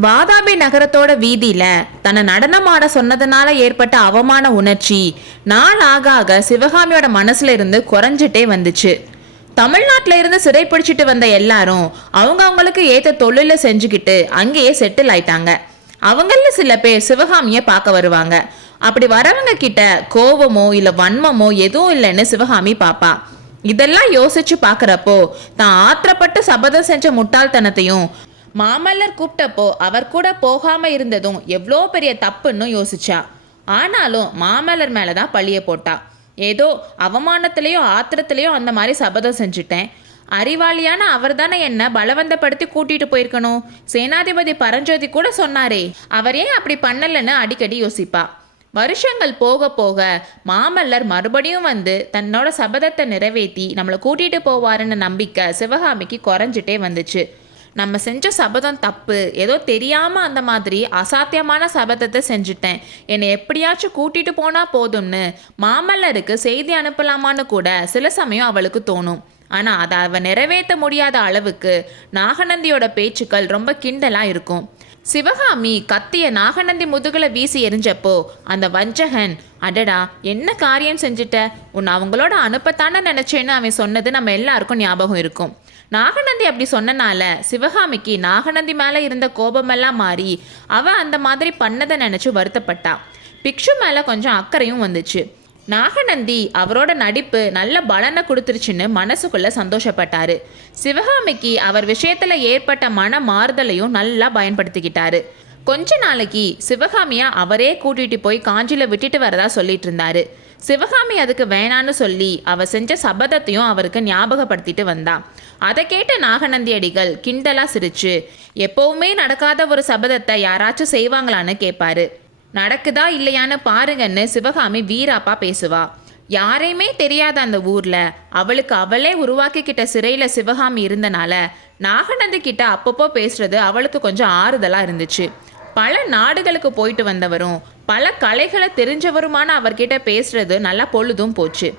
வாதாபி நகரத்தோட வீதியில தன்னை நடனமாட சொன்னதுனால ஏற்பட்ட அவமான உணர்ச்சி நாள் ஆக ஆக சிவகாமியோட மனசுல இருந்து குறைஞ்சிட்டே வந்துச்சு. தமிழ்நாட்டில இருந்து சிறை பிடிச்சிட்டு வந்த எல்லாரும் அவங்க அவங்களுக்கு ஏத்த தொழில செஞ்சுக்கிட்டு அங்கேயே செட்டில் ஆயிட்டாங்க. அவங்கள சில பேர் சிவகாமிய பார்க்க வருவாங்க. அப்படி வரவங்க கிட்ட கோவமோ இல்ல வன்மமோ எதுவும் இல்லைன்னு சிவகாமி பாப்பா. இதெல்லாம் யோசிச்சு பாக்குறப்போ தான் ஆத்திரப்பட்டு சபதம் செஞ்ச முட்டாள்தனத்தையும் மாமல்லர் கூப்பிட்டப்போ அவர் கூட போகாமல் இருந்ததும் எவ்வளோ பெரிய தப்புன்னு யோசிச்சா. ஆனாலும் மாமல்லர் மேலே தான் பழிய போட்டா. ஏதோ அவமானத்திலையோ ஆத்திரத்திலையோ அந்த மாதிரி சபதம் செஞ்சுட்டேன். அறிவாளியான அவர் தானே என்ன பலவந்தப்படுத்தி கூட்டிட்டு போயிருக்கணும். சேனாதிபதி பரஞ்சோதி கூட சொன்னாரே அவர் ஏன் அப்படி பண்ணலன்னு அடிக்கடி யோசிப்பா. வருஷங்கள் போக போக மாமல்லர் மறுபடியும் வந்து தன்னோட சபதத்தை நிறைவேற்றி நம்மளை கூட்டிகிட்டு போவாருன்னு நம்பிக்கை சிவகாமிக்கு குறைஞ்சிட்டே வந்துச்சு. நம்ம செஞ்ச சபதம் தப்பு. ஏதோ தெரியாமல் அந்த மாதிரி அசாத்தியமான சபதத்தை செஞ்சுட்டேன். என்னை எப்படியாச்சும் கூட்டிட்டு போனால் போதும்னு மாமல்லருக்கு செய்தி அனுப்பலாமான்னு கூட சில சமயம் அவளுக்கு தோணும். ஆனால் அதை அவள் நிறைவேற்ற முடியாத அளவுக்கு நாகநந்தியோட பேச்சுக்கள் ரொம்ப கிண்டலாக இருக்கும். சிவகாமி கத்திய நாகநந்தி முதுகுல வீசி எரிஞ்சப்போ அந்த வஞ்சகன் அடடா என்ன காரியம் செஞ்சுட்ட? உன்னை அவங்களோட அனுப்பத்தானே நினச்சேன்னு அவன் சொன்னது நம்ம எல்லாருக்கும் ஞாபகம் இருக்கும். நாகநந்தி அப்படி சொன்னனால சிவகாமிக்கு நாகநந்தி மேலே இருந்த கோபமெல்லாம் மாறி அவ அந்த மாதிரி பண்ணதை நினச்சி வருத்தப்பட்டா. பிக்ஷு மேலே கொஞ்சம் அக்கறையும் வந்துச்சு. நாகநந்தி அவரோட நடிப்பு நல்ல பலனை கொடுத்துருச்சுன்னு மனசுக்குள்ளே சந்தோஷப்பட்டாரு. சிவகாமிக்கு அவர் விஷயத்தில் ஏற்பட்ட மன மாறுதலையும் நல்லா பயன்படுத்திக்கிட்டாரு. கொஞ்ச நாளைக்கு சிவகாமியா அவரே கூட்டிகிட்டு போய் காஞ்சியில் விட்டுட்டு வரதா சொல்லிட்டு இருந்தாரு. சிவகாமி அதுக்கு வேணான்னு சொல்லி அவ செஞ்ச சபதத்தையும் அவருக்கு ஞாபகப்படுத்திட்டு வந்தா. அதை கேட்ட நாகநந்தி அடிகள் கிண்டலா சிரிச்சு எப்பவுமே நடக்காத ஒரு சபதத்தை யாராச்சும் செய்வாங்களான்னு கேட்பாரு நடக்குதா இல்லையான்னு பாருங்கன்னு சிவகாமி வீராப்பா பேசுவா. யாரையுமே தெரியாத அந்த ஊர்ல அவளுக்கு அவளே உருவாக்கிக்கிட்ட சிறையில சிவகாமி இருந்தனால நாகநந்தி கிட்ட அப்பப்போ பேசுறது அவளுக்கு கொஞ்சம் ஆறுதலா இருந்துச்சு. பல நாடுகளுக்கு போயிட்டு வந்தவரும் பல கலைகளை தெரிஞ்சவருமான அவர்கிட்ட பேசுறது நல்லா பொழுதும் போச்சு.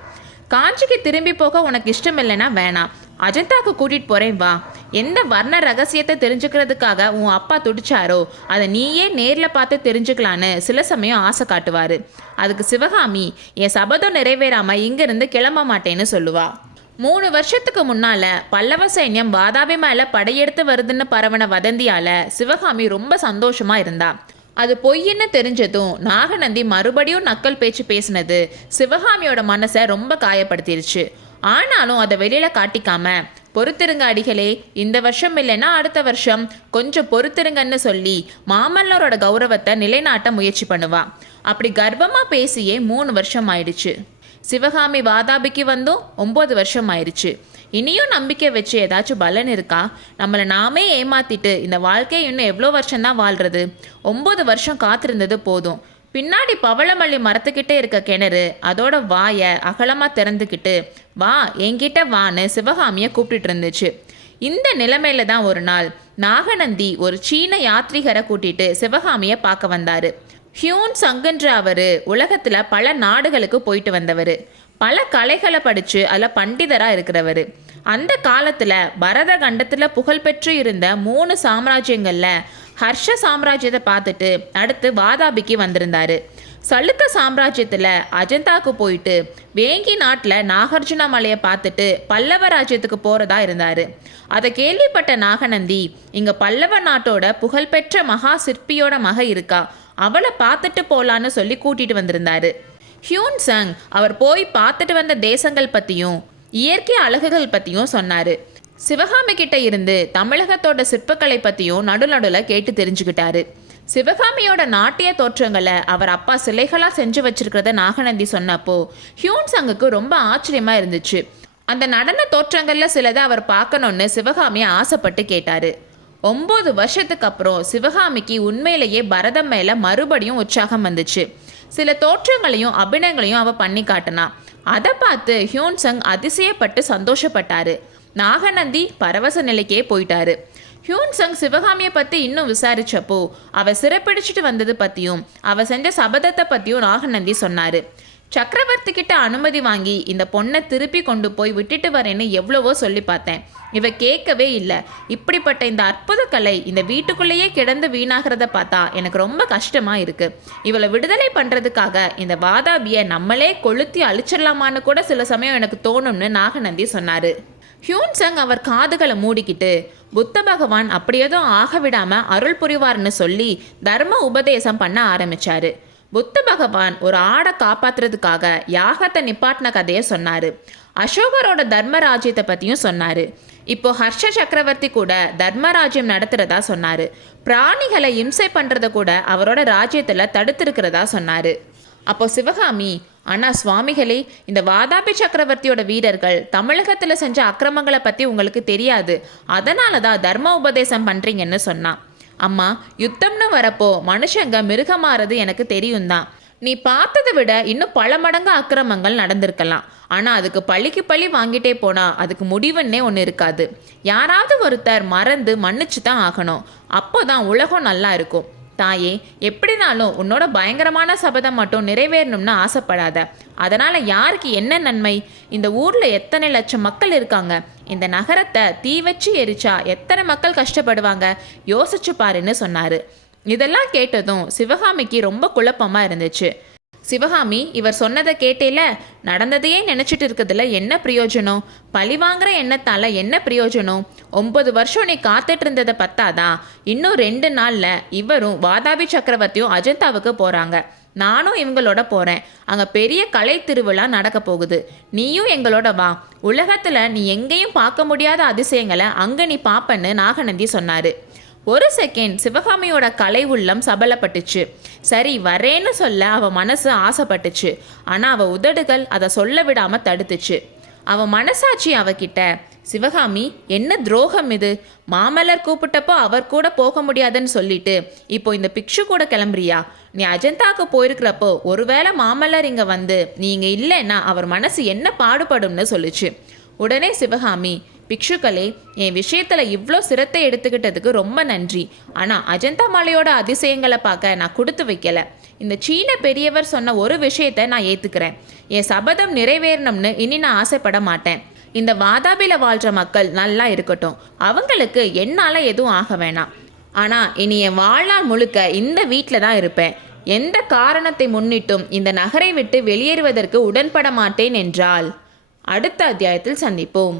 காஞ்சிக்கு திரும்பி போக உனக்கு இஷ்டம் இல்லைன்னா வேணாம். அஜந்தாக்கு கூட்டிட்டு போறேன் வா. எந்த வர்ண ரகசியத்தை தெரிஞ்சுக்கிறதுக்காக உன் அப்பா துடிச்சாரோ அதை நீயே நேரில் பார்த்து தெரிஞ்சுக்கலான்னு சில சமயம் ஆசை காட்டுவாரு. அதுக்கு சிவகாமி என் சபதம் நிறைவேறாம இங்கிருந்து கிளம்ப மாட்டேன்னு சொல்லுவா. மூணு வருஷத்துக்கு முன்னால பல்லவ சைன்யம் வாதாபி மேல படையெடுத்து வருதுன்னு பரவன வதந்தியால சிவகாமி ரொம்ப சந்தோஷமா இருந்தா. அது பொய்ன்னு தெரிஞ்சதும் நாகநந்தி மறுபடியும் நக்கல் பேச்சு பேசினது. சிவகாமியோட மனசை ரொம்ப காயப்படுத்திருச்சு. ஆனாலும் அதை வெளியில காட்டிக்காம பொறுத்திருங்க அடிகளே இந்த வருஷம் இல்லைன்னா அடுத்த வருஷம் கொஞ்சம் பொறுத்திருங்கன்னு சொல்லி மாமல்லரோட கௌரவத்தை நிலைநாட்ட முயற்சி பண்ணுவா. அப்படி கர்வமா பேசியே மூணு வருஷம் ஆயிடுச்சு. சிவகாமி வாதாபிக்கு வந்தும் ஒம்பது வருஷம் ஆயிடுச்சு. இனியும் நம்பிக்கை வச்சு ஏதாச்சும் பலன் இருக்கா? நம்மளை நாமே ஏமாத்திட்டு இந்த வாழ்க்கையை இன்னும் எவ்வளோ வருஷம்தான் வாழ்றது? ஒம்பது வருஷம் காத்திருந்தது போதும். பின்னாடி பவளமல்லி மரத்துக்கிட்டே இருக்க கிணறு அதோட வாயை அகலமாக திறந்துக்கிட்டு வா என்கிட்ட வான்னு சிவகாமியை கூப்பிட்டுட்டு இருந்துச்சு. இந்த நிலைமையில தான் ஒரு நாள் நாகநந்தி ஒரு சீன யாத்ரீகரை கூட்டிட்டு சிவகாமியை பார்க்க வந்தாரு. ஹியூன் சங்குன்ற அவர் உலகத்தில் பல நாடுகளுக்கு போயிட்டு வந்தவர். பல கலைகளை படித்து அதில் பண்டிதராக இருக்கிறவர். அந்த காலத்தில் பரத கண்டத்தில் புகழ்பெற்று இருந்த மூணு சாம்ராஜ்யங்களில் ஹர்ஷ சாம்ராஜ்யத்தை பார்த்துட்டு அடுத்து வாதாபிக்கு வந்திருந்தார். சளுக்க சாம்ராஜ்யத்தில் அஜந்தாக்கு போயிட்டு வேங்கி நாட்டில் நாகார்ஜுன மலையை பார்த்துட்டு பல்லவ ராஜ்யத்துக்கு போகிறதா இருந்தார். அதை கேள்விப்பட்ட நாகநந்தி இங்கே பல்லவ நாட்டோட புகழ்பெற்ற மகா சிற்பியோட மக இருக்கா? அவளை பார்த்துட்டு போகலான்னு சொல்லி கூட்டிகிட்டு வந்திருந்தாரு. ஹியூன் சங் அவர் போய் பார்த்துட்டு வந்த தேசங்கள் பற்றியும் இயற்கை அழகுகள் பற்றியும் சொன்னார். சிவகாமி கிட்ட இருந்து தமிழகத்தோட சிற்பக்கலை பற்றியும் நடுநடுல கேட்டு தெரிஞ்சுக்கிட்டாரு. சிவகாமியோட நாட்டிய தோற்றங்களை அவர் அப்பா சிலைகளாக செஞ்சு வச்சிருக்கிறத நாகநந்தி சொன்னப்போ ஹியூன் சங்குக்கு ரொம்ப ஆச்சரியமாக இருந்துச்சு. அந்த நடன தோற்றங்களில் சிலதை அவர் பார்க்கணும்னு சிவகாமி ஆசைப்பட்டு கேட்டார். ஒம்பது வருஷத்துக்கு அப்புறம் சிவகாமிக்கு உண்மையிலேயே பரதம் மேலே மறுபடியும் உற்சாகம் வந்துச்சு. சில தோற்றங்களையும் அபிநயங்களையும் அவள் பண்ணி காட்டினா. அதை பார்த்து ஹியூன் சங் அதிசயப்பட்டு சந்தோஷப்பட்டாரு. நாகநந்தி பரவச நிலைக்கே போயிட்டாரு. ஹியூன் சங் சிவகாமியை பற்றி இன்னும் விசாரிச்சப்போ அவ சிறைப்பிடிச்சிட்டு வந்தது பற்றியும் அவ செஞ்ச சபதத்தை பற்றியும் நாகநந்தி சொன்னாரு. சக்கரவர்த்தி கிட்ட அனுமதி வாங்கி இந்த பொண்ணை திருப்பி கொண்டு போய் விட்டுட்டு வரேன்னு எவ்வளவோ சொல்லி பார்த்தேன். இவ கேட்கவே இல்லை. இப்படிப்பட்ட இந்த அற்புத கலை இந்த வீட்டுக்குள்ளேயே கிடந்து வீணாகிறத பார்த்தா எனக்கு ரொம்ப கஷ்டமா இருக்கு. இவளை விடுதலை பண்றதுக்காக இந்த வாதாபியை நம்மளே கொளுத்தி அழிச்சிடலாமான்னு கூட சில சமயம் எனக்கு தோணும்னு நாகநந்தி சொன்னாரு. ஹியூன்சங் அவர் காதுகளை மூடிக்கிட்டு புத்த பகவான் அப்படியேதும் ஆக விடாம அருள் புரிவார்னு சொல்லி தர்ம உபதேசம் பண்ண ஆரம்பிச்சாரு. புத்த பகவான் ஒரு ஆடை காப்பாத்துறதுக்காக யாகத்தை நிப்பாட்டின கதையை சொன்னார். அசோகரோட தர்மராஜ்யத்தை பற்றியும் சொன்னார். இப்போ ஹர்ஷ சக்கரவர்த்தி கூட தர்மராஜ்யம் நடத்துகிறதா சொன்னார். பிராணிகளை இம்சை பண்ணுறத கூட அவரோட ராஜ்யத்தில் தடுத்திருக்கிறதா சொன்னார். அப்போ சிவகாமி ஆனால் சுவாமிகளே இந்த வாதாபி சக்கரவர்த்தியோட வீரர்கள் தமிழகத்தில் செஞ்ச அக்கிரமங்களை பற்றி உங்களுக்கு தெரியாது. அதனால தான் தர்ம உபதேசம் பண்ணுறீங்கன்னு சொன்னான். அம்மா யுத்தம்னு வரப்போ மனுஷங்க மிருகமாறது எனக்கு தெரியும் தான் நீ பார்த்ததை விட இன்னும் பல மடங்கு அக்கிரமங்கள் நடந்திருக்கலாம். ஆனால் அதுக்கு பழிக்கு பழி வாங்கிட்டே போனால் அதுக்கு முடிவுன்னே ஒன்று இருக்காது. யாராவது ஒருத்தர் மறந்து மன்னிச்சு தான் ஆகணும். அப்போ தான் உலகம் நல்லா இருக்கும். தாயே எப்படினாலும் உன்னோட பயங்கரமான சபதம் மட்டும் நிறைவேறணும்னு ஆசைப்படாத. அதனால யாருக்கு என்ன நன்மை? இந்த ஊர்ல எத்தனை லட்சம் மக்கள் இருக்காங்க? இந்த நகரத்தை தீ வச்சு எரிச்சா எத்தனை மக்கள் கஷ்டப்படுவாங்க? யோசிச்சு பாருன்னு சொன்னாரு. இதெல்லாம் கேட்டதும் சிவகாமிக்கு ரொம்ப குழப்பமா இருந்துச்சு. சிவகாமி இவர் சொன்னதை கேட்டேல நடந்ததையே நினைச்சிட்டு இருக்கிறதுல என்ன பிரயோஜனம்? பழி வாங்குற என்ன பிரயோஜனம்? ஒன்பது வருஷம் நீ காத்துட்டு இருந்ததை பத்தாதான் இன்னும் ரெண்டு நாளில் இவரும் வாதாபி சக்கரவர்த்தியும் அஜந்தாவுக்கு போகிறாங்க நானும் இவங்களோட போகிறேன் அங்கே பெரிய கலை திருவிழா நடக்க போகுது. நீயும் எங்களோட வா. உலகத்தில் நீ எங்கேயும் பார்க்க முடியாத அதிசயங்களை அங்கே நீ பார்ப்பன்னு நாகநந்தி சொன்னார். ஒரு செகண்ட் சிவகாமியோட கலை உள்ளம் சபலப்பட்டுச்சு. சரி வரேன்னு சொல்ல அவ மனசு ஆசைப்பட்டுச்சு. ஆனால் அவ உதடுகள் அதை சொல்ல விடாம தடுத்துச்சு. அவ மனசாட்சி அவகிட்ட சிவகாமி என்ன துரோகம் இது? மாமல்லர் கூப்பிட்டப்போ அவர் கூட போக முடியாதுன்னு சொல்லிட்டு இப்போ இந்த பிக்ஷு கூட கிளம்புறியா? நீ அஜந்தாவுக்கு போயிருக்கிறப்போ ஒருவேளை மாமல்லர் இங்கே வந்து நீ இல்லைன்னா அவர் மனசு என்ன பாடுபடும்னு சொல்லுச்சு. உடனே சிவகாமி பிக்ஷுக்களே என் விஷயத்தில் இவ்வளோ சிரத்தை எடுத்துக்கிட்டதுக்கு ரொம்ப நன்றி. ஆனால் அஜந்தா மலையோட அதிசயங்களை பார்க்க நான் கொடுத்து வைக்கலை. இந்த சீன பெரியவர் சொன்ன ஒரு விஷயத்தை நான் ஏற்றுக்கிறேன் என் சபதம் நிறைவேறணும்னு இனி நான் ஆசைப்பட மாட்டேன். இந்த வாதாபில வாழ்கிற மக்கள் நல்லா இருக்கட்டும். அவங்களுக்கு என்னால் எதுவும் ஆக வேணாம். ஆனால் இனி என் வாழ்நாள் முழுக்க இந்த வீட்டில் தான் இருப்பேன். எந்த காரணத்தை முன்னிட்டும் இந்த நகரை விட்டு வெளியேறுவதற்கு உடன்பட மாட்டேன் என்றால் அடுத்த அத்தியாயத்தில் சந்திப்போம்.